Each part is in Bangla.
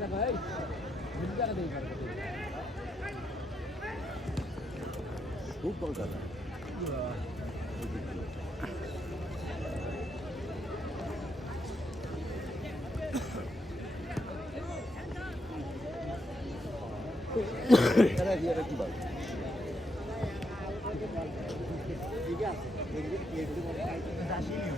जाना भाई मिल जाना नहीं करते खूब कॉल कर रहा करा दिया रखी बात 이게 이게 우리 머리 아이 자신이요.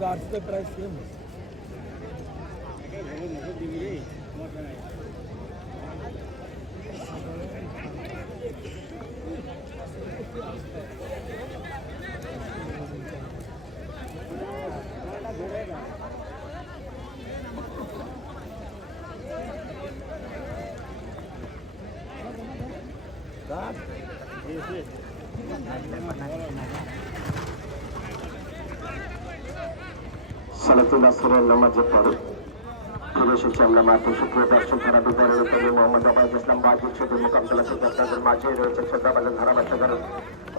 जा आरसी का प्राइस सेम है God. Yes, yes. সালাতুল আসরের নামাজের পরে ফিরে এসেছি আমরা মাঠে সুপ্রিয় দর্শক তারা বিদ্যালয়ের তবে মোহাম্মদ আবাদ ইসলাম বাজির সাথে মোকাবিলা থেকে আপনাদের মাঝে রয়েছে শ্রদ্ধাবাদের ধারাভাষ্যকার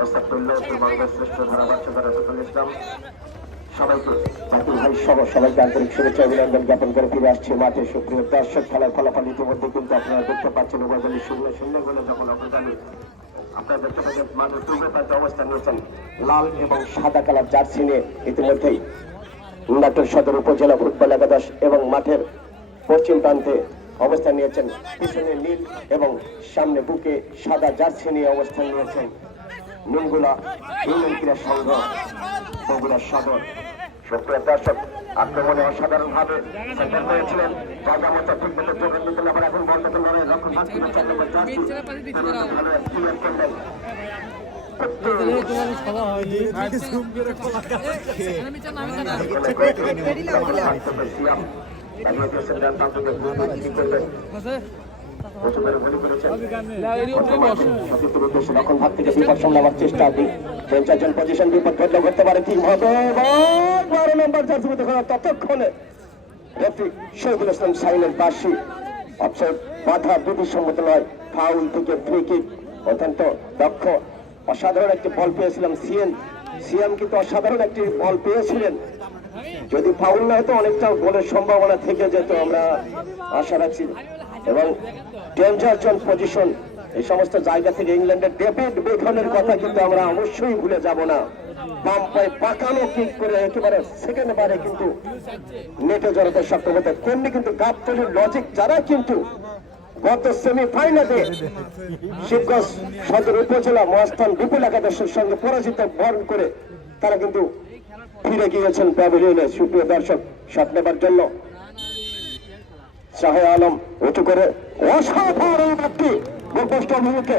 ওস্তাদুল্লাহ উত্তরবঙ্গের শ্রেষ্ঠ ধারাভাষ্যকার রফিকুল ইসলাম। সবাইকে জাতির ভাই সহ সবাইকে আন্তরিক অভিনন্দন জ্ঞাপন করে ফিরে আসছে মাঠে সুপ্রিয় দর্শক খেলার ফলাফল ইতিমধ্যে কিন্তু আপনারা দেখতে পাচ্ছেন উপাদানি শূন্য শূন্য বলে যখন অবদানি আপনারা দেখতে পাচ্ছেন মানুষ পাতে অবস্থান নিয়েছেন, লাল এবং সাদা কালার জার্সি নিয়ে ইতিমধ্যেই নাটোর সদর উপজেলা ফুটবল একাদশ এবং মাঠের পশ্চিম প্রান্তে অবস্থান নিয়েছেন। পিছনে নীল এবং সামনে বুকে সাদা জার্সি নিয়ে অবস্থান নিয়েছেন নুনগুলা ইউনিয়ন ক্রীড়া সংঘ সদর। সক্রিয় দর্শক, আক্রমণে অসাধারণ ভাবে সেন্টার করেছিলেন মতো চোখের আবার এখন বন্ধকে লড়াই লক্ষ্য চার নম্বর জার্সি চেষ্টা চারজন পজিশন বিপদ করতে পারে ঠিক হবে বারো নম্বর জার্সি ততক্ষণে রেফি শহীদুল ইসলাম সাইনের বাসী অফসাইড বাধা বিধি সম্মত ফাউল থেকে ফ্রি অত্যন্ত দক্ষ অসাধারণ একটি বল পেয়েছিলাম সিএন সিএম কিন্তু অসাধারণ একটি বল পেয়েছিলেন। যদি ফাউল না হতো, অনেকটা গোলের সম্ভাবনা থেকে যেত, আমরা আশা রাখছি। এবং ডেঞ্জার পজিশন এই সমস্ত জায়গা থেকে ইংল্যান্ডের ডেভিড বেথনের কথা কিন্তু আমরা অবশ্যই ভুলে যাব না। বাম পায়ে পাকানো কিক করে একেবারে সেকেন্ড বারে কিন্তু নেটে জড়াতে সক্ষম হতে তেমনি কিন্তু গাবতলির লজিক যারা কিন্তু গত সেমিফাইনালে শিবগঞ্জ সদর উপজেলা মহাস্থান বিপুল একাদশের সঙ্গে পরাজিত বরণ করে তারা কিন্তু ফিরে গিয়েছেন প্যাভিলিয়নে সুপ্রিয় দর্শক, শট নেবার জন্য শাহে আলম উঁচু করে অসাধারণ একটি গোলপোস্ট অভিমুখে